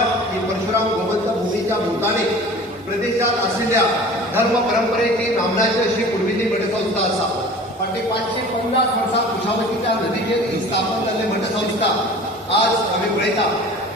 मठ ही परशुराम गोवंत भूमीच्या भूताने प्रदेशात असलेल्या धर्म परंपरेची नामनाची अशी पूर्वीची मठसंस्था असा. फाटी 550 वर्सां कुशावतीच्या नदीचेर ही स्थापन जाल्ली मठसंस्था आज आमी पळयता.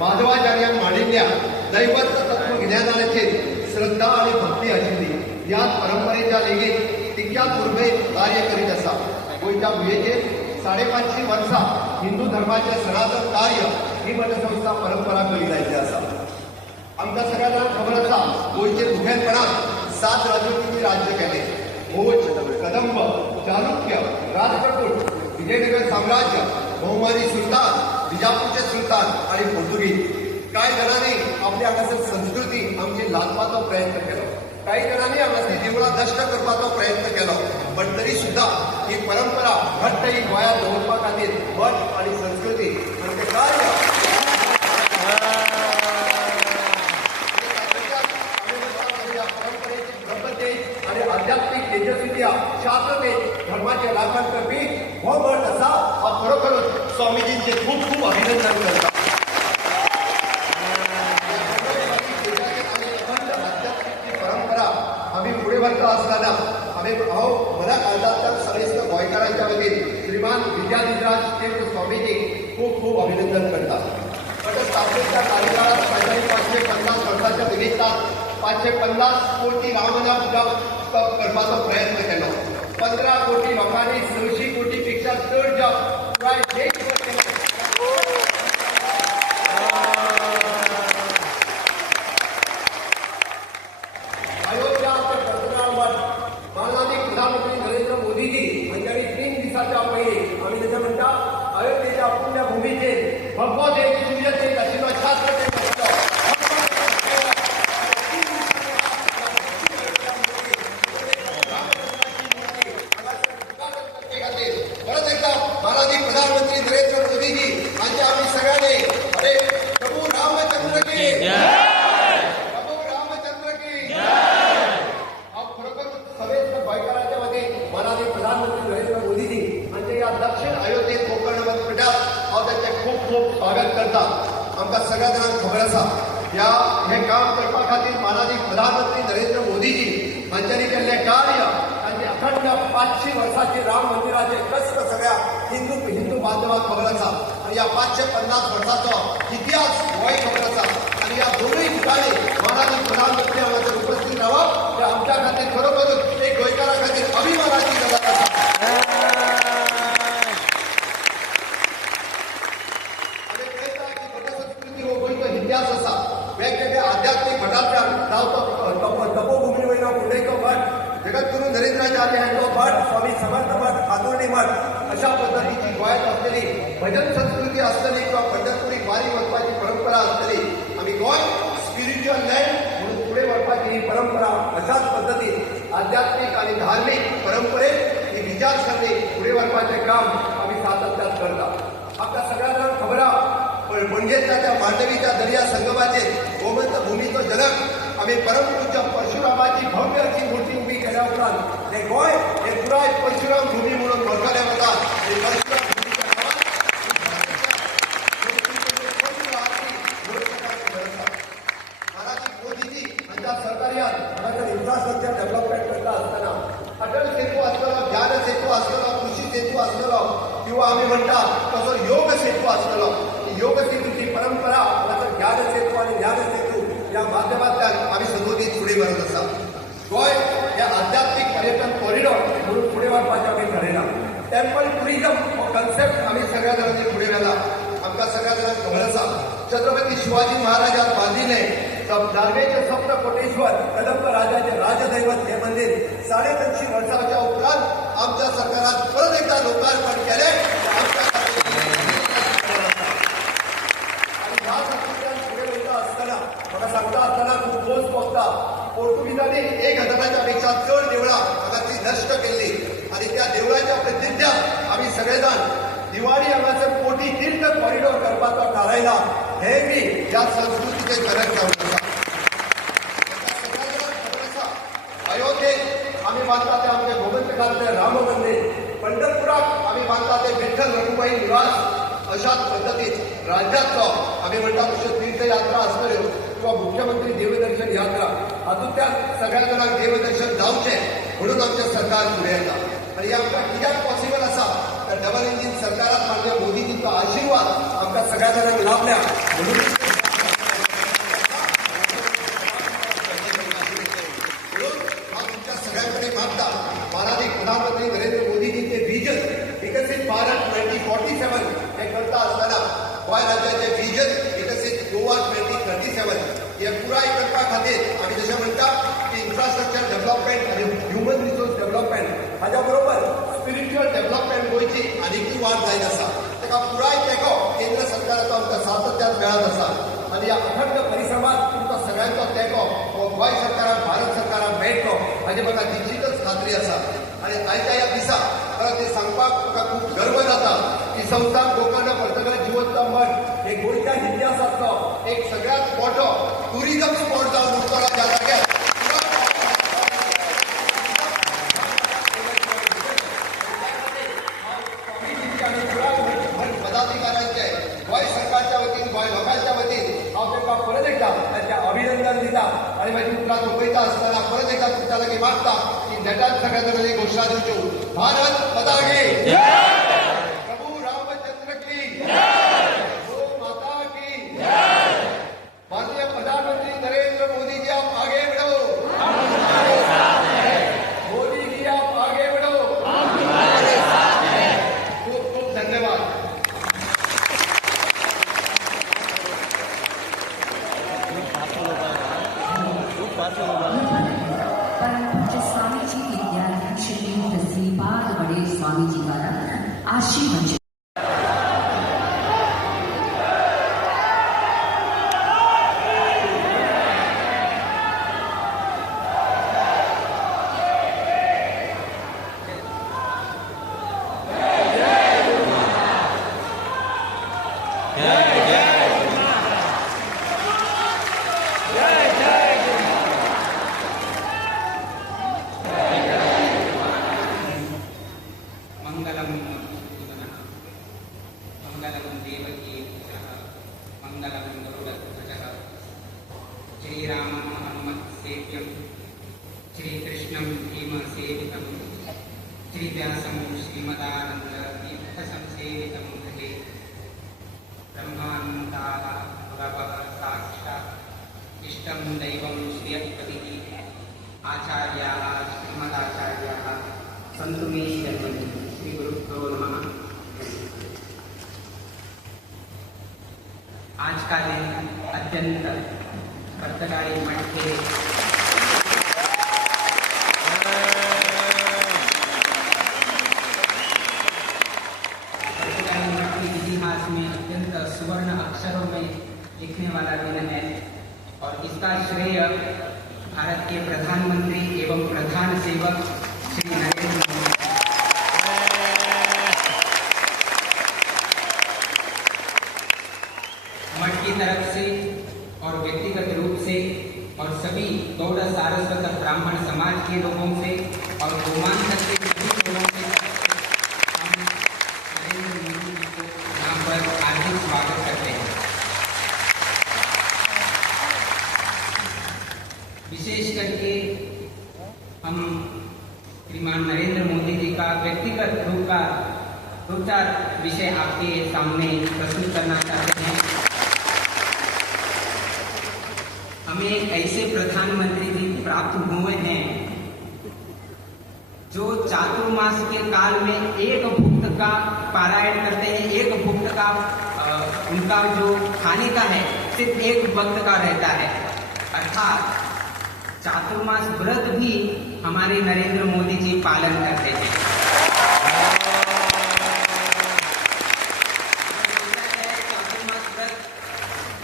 माधवाचार्यान मांडिल्ल्या दैवत तत्वज्ञानाचेर श्रद्धा आणि भक्ती आशिल्ली ह्याच परंपरेच्या लेगीत तितक्याच उर्बेत कार्य करीत आसा. गोंयच्या भुंयेचेर 550 वर्सां हिंदू धर्माचे सनातन कार्य ही मठसंस्था परंपरा करीत आयिल्ली आसा. आमकां सगळ्यांना खबर आसा गोंयचेर मुखेलपणान 7 राजवटींनी राज्य केले. भोज, कदंब, चालुक्य, राष्ट्रकूट, विजयनगर साम्राज्य, बहुमानी सुलतान, बिजापूरचे सुलतान आणि पोर्तुगीज. कांय जाणांनी आपली हांगासर संस्कृती आमची लादपाचो प्रयत्न केलो. काही जणांनी हांगासर देवळां नश्ट करपाचो प्रयत्न केलो. पण तरी सुद्धा ही परंपरा घट्ट ही गोंयांत दवरपा खातीर मठ आणि संस्कृती हांचे कार्य आणि आध्यात्मिक तेजस्विता शास्त्रते धर्माचे राखण करपी हो मठ असा. हांव खरोखरच स्वामीजींचे खूप खूप अभिनंदन करता. परंपरा आम्ही पुढे व्हरता असताना आम्ही मला काळजातल्या सगळ्या गोंयकारांच्या वतीन श्रीमान विद्याधिराज तीर्थ स्वामीजी खूप खूप अभिनंदन करतात. मठ स्थापनेच्या कार्यकाळात 550 वर्षाच्या निमित्तान 550 कोटी रामनाम जप करपाचो प्रयत्न केलो. 15 कोटी लोकांनी 600 कोटीपेक्षा चड जप पुराय देशभर केलो. अयोध्याचे परशुराम मठ माननीय प्रधानमंत्री नरेंद्र मोदीजी म्हणजे 3 दिवसाच्या पहिले आम्ही त्याच्या म्हणता अयोध्येच्या पुण्यभूमीचेर भगवत एक सूर्यतेज आशिल्लो शास्त्रतेज आशिल्लो परत एकदा माननीय प्रधानमंत्री नरेंद्र मोदीजी आणि आम्ही सगळ्यांनी अरे प्रभू रामचंद्र की प्रभू रामचंद्र की खरोखर सगळेच गोंयकारांच्या वतीन माननीय प्रधानमंत्री नरेंद्र मोदीजी आणि या दक्षिण अयोध्येत कोकण विद्यापीठात हांव तांचें खूप खूप स्वागत करता. आमकां सगळ्या जाणांक खबर आसा हे काम करपा खातीर माननीय प्रधानमंत्री नरेंद्र मोदीजी हांच्यांनी केल्लें कार्य आनी अखंड 500 वर्सांचे राम मंदिराचे कष्ट सगळ्या हिंदू बांधवांक खबर आसा. आणि या 550 वर्सांचो इतिहास गोंय खबर आसा. आणि या दोनूय ठिकाणी माननीय प्रधानमंत्री हांगासर उपस्थित रावप हे आमच्या खातीर खरोखरच एक गोंयकारा खातीर अभिमानाची गजाल आसा. इतिहास असा वेगवेगळ्या आध्यात्मिक मठांतल्यान जावं तो तपोभूमी वयलो कुंडयचो मठ, जगद्गुरू नरेंद्राचार्य हांचो मठ, स्वामी समर्थ मठ, हातोर्डी मठ अशा पद्धतीची गोंयांत असलेली भजन संस्कृती असलेली किंवा पंढरपुरी वारी वचपाची परंपरा असलेली आमी गोंय स्पिरिच्युअल लँड म्हणून पुढे वचपाची ही परंपरा अशाच पद्धतीन आध्यात्मिक आणि धार्मिक परंपरेत ही विचारसरणी पुढे वचपाचें काम आमी सातत्यान करता. आपल्या सगळ्यांना खबर आहा पणजेच्या त्या मांडवीच्या दर्या संगमाचेर गोमंत भूमीचो जनक आम्ही परमपूज्य परशुरामाची भव्य अशी मूर्ती उभी केल्या उपरांत हे गोंय हे पुराय परशुराम भूमी म्हणून वळखल्या वतात. हे परशुराम भूमीच्या महाराज मोदीजी हांच्या सहकार्यान हांगासर इन्फ्रास्ट्रक्चर डेव्हलपमेंट करता असताना अटल सेतू आसतलो, ज्ञान सेतू आसतलो, कृषी सेतू आसतलो किंवा आम्ही म्हणटा तसो योग सेतू आसतलो. योग सेतूची परंपरा हांगासर ज्ञान सेतू आणि ज्ञान सेतू या माध्यमांतल्यान आम्ही सदोदीत फुडें व्हरत आसा. गोंय हे आध्यात्मिक पर्यटन कॉरिडॉर म्हणून फुडें व्हरपाचें आमी ठरयला. टेम्पल टुरिजम हो कन्सेप्ट आमी सगळ्या जाणांनी फुडें व्हेला. आमकां सगळ्या जाणांक खबर आसा छत्रपती शिवाजी महाराजान बांदिल्लें दारवेचे सप्त कोटेश्वर कदंब राजाचे राजदैवत हे मंदिर 350 वर्सांच्या उपरांत आमच्या सरकारान परत एकदा लोकार्पण केलें. म्हाका सांगता आसतना खूब खोस भोगता. पोर्तुगीजांनी 1000च्या पेक्षा चड देवळां हांगासर नश्ट केल्ली आनी त्या देवळाच्या प्रतिध्यान आमी सगळे जाण दिवाळी हांगासर कोटी तीर्थ कॉरिडॉर करपाचो थारायला. हे बी ह्या संस्कृतीचे जनक जावन आसा. अयोध्येत आमी बांदता ते आमचे गोमंतकांतले राम मंदिर, पंढरपुराक आमी बांदता ते विठ्ठल रघुबाई निवास. अशाच पद्धतीत राज्याचो आमी म्हणटा तश्यो तीर्थयात्रा आसतल्यो किंवा मुख्यमंत्री देवदर्शन यात्रा हातून त्या सगळ्या जणांक देवदर्शन जावचे म्हणून आमचे सरकार फुडें येता आनी आमकां कित्याक पॉसिबल आसा तर डबल इंजीन सरकारात माननीय मोदीजींचो आशिर्वाद आमकां सगळ्या जाणांक लाभल्या म्हणून माननीय प्रधानमंत्री नरेंद्र मोदीजींचे विजन विकसित भारत 2047 हे करता असताना गोंय राज्याचे विजन विकसित गोवा 2037 हे पुराय करपा खातीर आमी जशें म्हणटा की इन्फ्रास्ट्रक्चर डेव्हलपमेंट आनी ह्युमन रिसोर्स डेव्हलपमेंट हाच्या बरोबर स्पिरिच्युअल डेव्हलपमेंट गोंयची आनीकूय वाड जायत आसा ताका पुराय तेंको केंद्र सरकाराचो आमकां सातत्यान मेळत आसा आनी ह्या अखंड परिश्रमात तुमकां सगळ्यांचो तेंको हो गोंय सरकाराक भारत सरकाराक मेळटलो हाची म्हाका निश्चितच खात्री आसा आनी आयच्या ह्या दिसा परत ते सांगपाक म्हाका खूब गर्व जाता की संस्थान गोकर्ण पर्तगाळ जिवंत मठ हे गोंयच्या इतिहासांतलो एक सगळ्यात मोठो टुरिझम स्पॉट जावन उरतलो ज्या जाग्यार पदाधिकाऱ्यांचे गोंय सरकारच्या वतीन गोंय लोकांच्या वतीन हांव तांकां परत एकदा तांचें अभिनंदन दिता आनी म्हाजी उतरां सोंपयता आसतना परत एकदा तुमच्या लागीं मागता की नेटान सगळ्या जाणांनी घोशणा दिवच्यो भारत माता की प्रभू रामचंद्र की गो माता की माननीय प्रधानमंत्री नरेंद्र मोदी जी आप आगे बढ़ो मोदी जी आप आगे बढ़ो खूब खूब धन्यवाद स्वामी जी विद्याध्यक्ष श्रीपाद बड़े स्वामी जी द्वारा आशीर्वचन मंगलम देवकी मंगलम गरुड़ध्वजः श्रीराम हनुमत् सेव्यं श्रीकृष्णं भीमसेवितं श्रीव्यासं श्रीमदानन्द तीर्थसंसेवितं भजे ब्रह्मानन्दाः गुरवः साक्षात् इष्टं दैवं श्रियपतिः आचार्याः श्रीमदाचार्याः सन्तु मे शरणं श्रीगुरुभ्यो नमः। आज का दिन अत्यंत कर्तकारी मठ के इतिहास में अत्यंत सुवर्ण अक्षरों में लिखने वाला दिन है और इसका श्रेय भारत के प्रधानमंत्री एवं प्रधान सेवक श्री नरेंद्र मोदी मठ की तरफ से और व्यक्तिगत रूप से और सभी गौड़ सारस्वत ब्राह्मण समाज के लोगों से और गोमांतक के सभी लोगों से हम नरेंद्र मोदी जी को यहाँ पर हार्दिक स्वागत करते हैं। विशेष करके हम श्रीमान नरेंद्र मोदी जी का व्यक्तिगत रूप का दो चार विषय आपके सामने प्रस्तुत करना चाहते हैं। हमें ऐसे प्रधानमंत्री जी प्राप्त हुए हैं जो चातुर्मास के काल में एक भुक्त का पारायण करते हैं। एक भुक्त का उनका जो खाने का है सिर्फ एक वक्त का रहता है, अर्थात चातुर्मास व्रत भी हमारे नरेंद्र मोदी जी पालन करते हैं।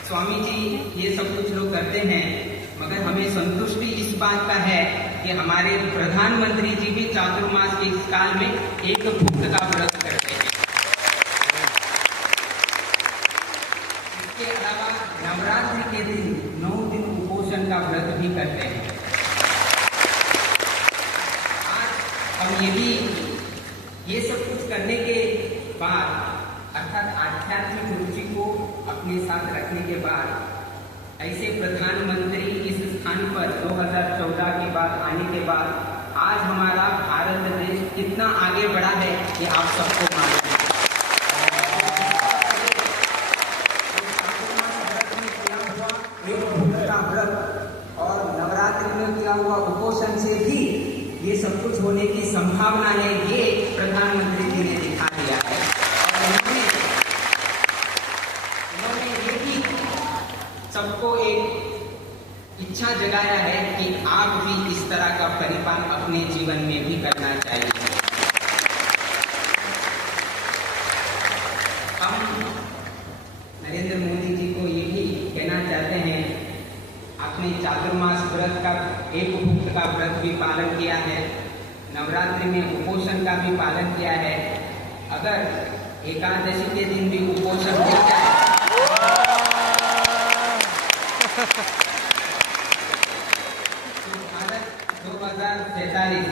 स्वामी जी ये सब कुछ लोग करते हैं, मगर हमें संतुष्टि इस बात का है कि हमारे प्रधानमंत्री जी भी चातुर्मास के इस काल में एक भुक्त का व्रत करते हैं। इसके अलावा नवरात्रि के दिन 9 दिन उपोषण का व्रत भी करते हैं। आज हम ये सब कुछ करने के बाद अर्थात आध्यात्मिक रुचि को अपने साथ रखने के बाद ऐसे प्रधानमंत्री इस स्थान पर 2014 के बाद आने के बाद आज हमारा भारत देश कितना आगे बढ़ा है ये आप सबको मालूम है। व्रत और नवरात्रि में किया हुआ उपोषण से भी ये सब कुछ होने की संभावना है, ये प्रधानमंत्री जी ने दिखा दिया है। और उन्होंने ये भी सबको एक इच्छा जगाया है कि आप भी इस तरह का परिपालन अपने जीवन में भी करना चाहिए। हम नरेंद्र मोदी जी को ये भी कहना चाहते हैं, आपने चातुर्मास व्रत का एक भुक्त का व्रत भी पालन किया है, नवरात्रि में उपोषण का भी पालन किया है। अगर एकादशी के दिन भी उपोषण किया जाए तो भारत 2047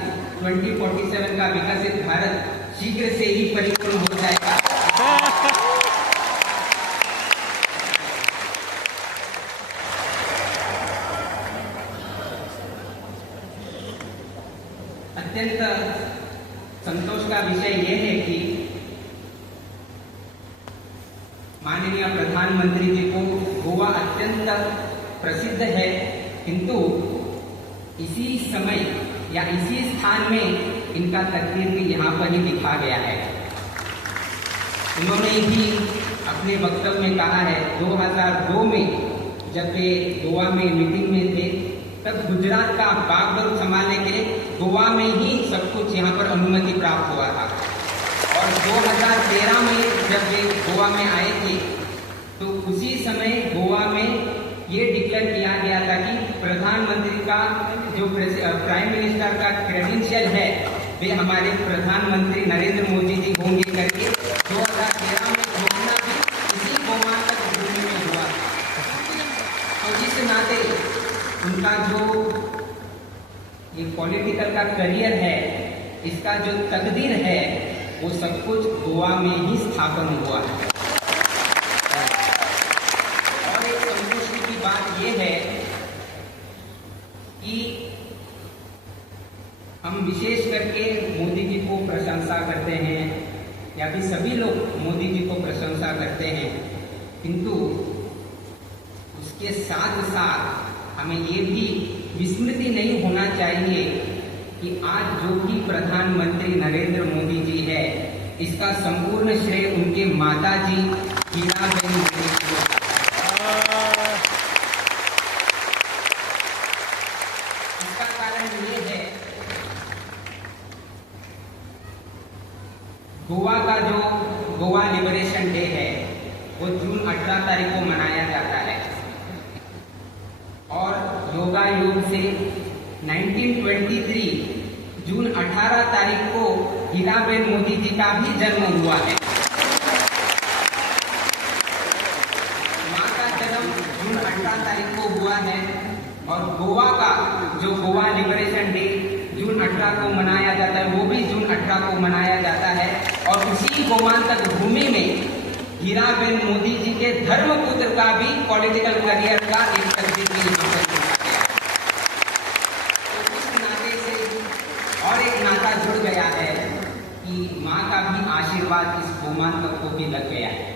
का विकसित भारत शीघ्र से ही परिपूर्ण हो जाएगा। अत्यंत संतोष का विषय यह है कि माननीय प्रधानमंत्री जी को गोवा अत्यंत प्रसिद्ध है, किंतु इसी समय या इसी स्थान में इनका तकदीर भी यहाँ पर ही लिखा गया है। उन्होंने भी अपने वक्तव्य में कहा है, 2002 में जब वे गोवा में मीटिंग में थे तब गुजरात का बागडोर संभालने के लिए गोवा में ही सब कुछ यहाँ पर अनुमति प्राप्त हुआ था। और 2013 में जब वे गोवा में आए थे तो उसी समय गोवा में ये डिक्लेयर किया गया था कि प्रधानमंत्री का जो प्राइम मिनिस्टर का क्रेडेंशियल है वे हमारे प्रधानमंत्री नरेंद्र मोदी जी होंगे करके 2013 में घोषणा भी इसी गोमांतक भूमि में हुआ। तो जिस नाते उनका जो ये पॉलिटिकल का करियर है, इसका जो तकदीर है, वो सब कुछ गोवा में ही स्थापन हुआ है। और एक संतुष्टि की बात यह है कि हम विशेष करके मोदी जी को प्रशंसा करते हैं, या भी सभी लोग मोदी जी को प्रशंसा करते हैं, किंतु उसके साथ साथ हमें ये भी विस्मृति नहीं होना चाहिए कि आज जो भी प्रधानमंत्री नरेंद्र मोदी जी है, इसका संपूर्ण श्रेय उनके माता जी हीराबेन मोदी को। इसका कारण ये है, गोवा का जो गोवा लिबरेशन डे है वो जून 18 तारीख को मनाया जाता है। और योगा योग से 1923 जून 18 तारीख को हीराबेन मोदी जी का भी जन्म हुआ है। मां का जन्म जून 18 तारीख को हुआ है और गोवा का जो गोवा लिबरेशन डे जून 18 को मनाया जाता है वो भी जून 18 को मनाया जाता है। और उसी गोमांतक भूमि में हीराबेन मोदी जी के धर्मपुत्र का भी पॉलिटिकल करियर का एक तस्वीर भी यहाँ पर दिखा गया। तो इस नाते से और एक नाता जुड़ गया है कि माँ का भी आशीर्वाद इस गोमांतक को भी लग गया है।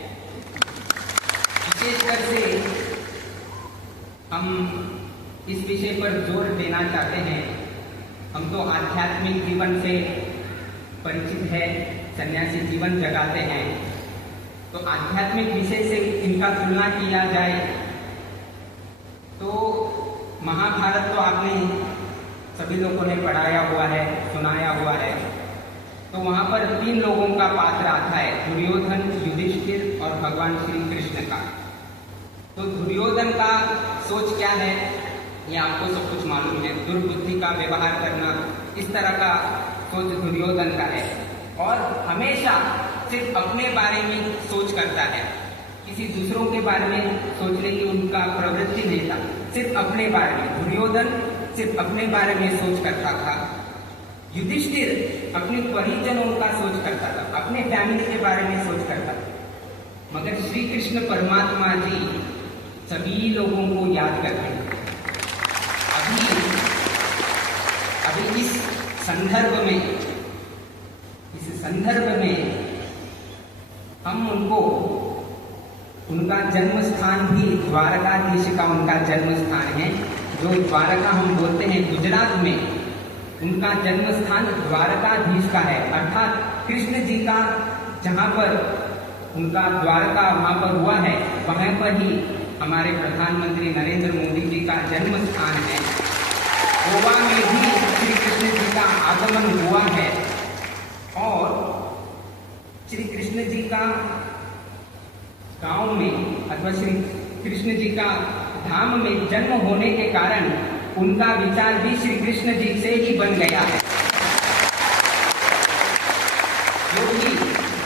विशेषकर से हम इस विषय पर जोर देना चाहते हैं। हम तो आध्यात्मिक जीवन से परिचित है, सन्यासी जीवन जगाते हैं, तो आध्यात्मिक विषय से इनका तुलना किया जाए तो महाभारत तो आपने सभी लोगों ने पढ़ाया हुआ है, सुनाया हुआ है। तो वहां पर 3 लोगों का पात्र आता है, दुर्योधन, युधिष्ठिर और भगवान श्री कृष्ण का। तो दुर्योधन का सोच क्या है ये आपको सब कुछ मालूम है। दुर्बुद्धि का व्यवहार करना, इस तरह का सोच दुर्योधन का है और हमेशा सिर्फ अपने बारे में सोच करता है, किसी दूसरों के बारे में सोचने की उनका प्रवृत्ति नहीं था, सिर्फ अपने बारे में। दुर्योधन सिर्फ अपने बारे में सोच करता था। युधिष्ठिर अपने परिजनों का सोच करता था, अपने फैमिली के बारे में सोच करता था। मगर श्री कृष्ण परमात्मा जी सभी लोगों को याद करते हैं। अभी इस संदर्भ में हम उनको उनका जन्म स्थान भी द्वारकाधीश का उनका जन्म स्थान है, जो द्वारका हम बोलते हैं गुजरात में, उनका जन्म स्थान द्वारकाधीश का है। अर्थात कृष्ण जी का जहाँ पर उनका द्वारका वहाँ पर हुआ है, वहाँ पर ही हमारे प्रधानमंत्री नरेंद्र मोदी जी का जन्म स्थान है। गोवा में भी श्री कृष्ण जी का आगमन हुआ है और श्री कृष्ण जी का गांव में अथवा श्री कृष्ण जी का धाम में जन्म होने के कारण उनका विचार भी श्री कृष्ण जी से ही बन गया है। जो भी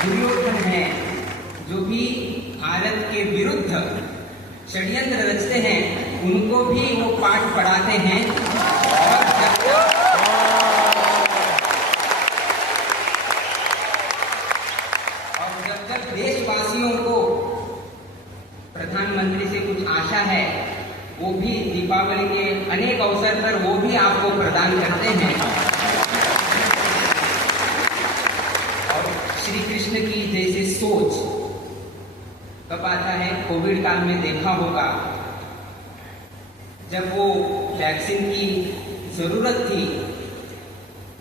दुर्योधन है, जो भी भारत के विरुद्ध षड्यंत्र रचते हैं, उनको भी वो पाठ पढ़ाते हैं। और जब देशवासियों को प्रधानमंत्री से कुछ आशा है, वो भी दीपावली के अनेक अवसर पर वो भी आपको प्रदान करते हैं। और श्री कृष्ण की जैसे सोच कब आता है, कोविड काल में देखा होगा, जब वो वैक्सीन की जरूरत थी,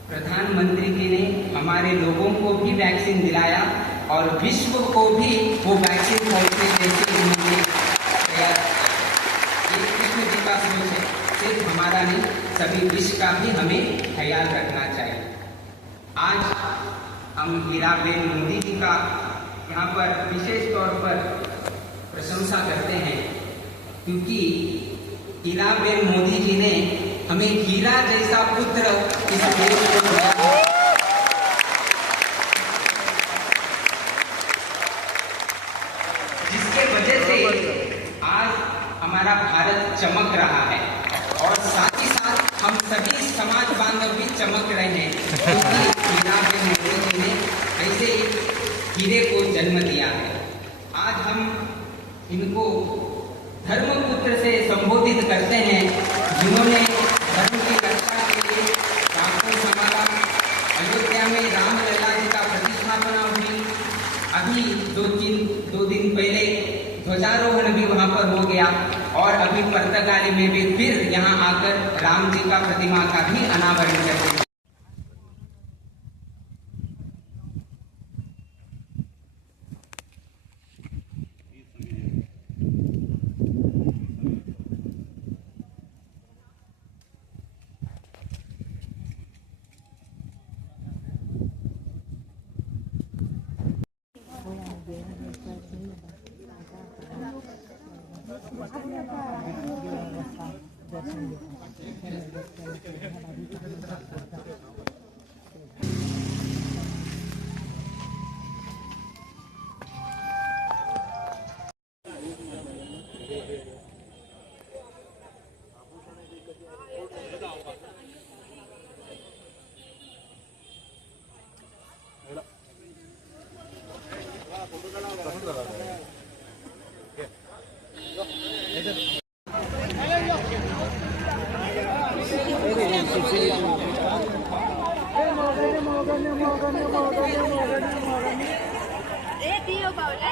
प्रधानमंत्री जी ने हमारे लोगों को भी वैक्सीन दिलाया और विश्व को भी वो वैक्सीन पहुंचने जैसे उन्होंने तैयार किया। ये कृष्ण जी का सोच है, सिर्फ हमारा नहीं, सभी विश्व का भी हमें ख्याल रखना चाहिए। आज हम हीराबेन मोदी जी का यहाँ पर विशेष तौर पर प्रशंसा करते हैं, क्योंकि हीराबेन मोदी जी ने हमें हीरा जैसा पुत्र इस देश को दिया है। जिसके वजह से आज हमारा भारत चमक रहा है और साथ ही साथ हम सभी समाज बांधव भी चमक रहे हैं, क्योंकि हीराबेन मोदी जी ने ऐसे हीरे को जन्म दिया है। आज हम इनको धर्मपुत्र से संबोधित करते हैं, जिन्होंने धर्म की रक्षा के लिए राष्ट्र संभाला। अयोध्या में रामलला जी का प्रतिष्ठापना हुई। अभी दो दिन पहले ध्वजारोहण भी वहां पर हो गया और अभी पुर्तगाली में भी फिर यहाँ आकर राम जी का प्रतिमा का भी अनावरण करते हैं। Tío, Paula,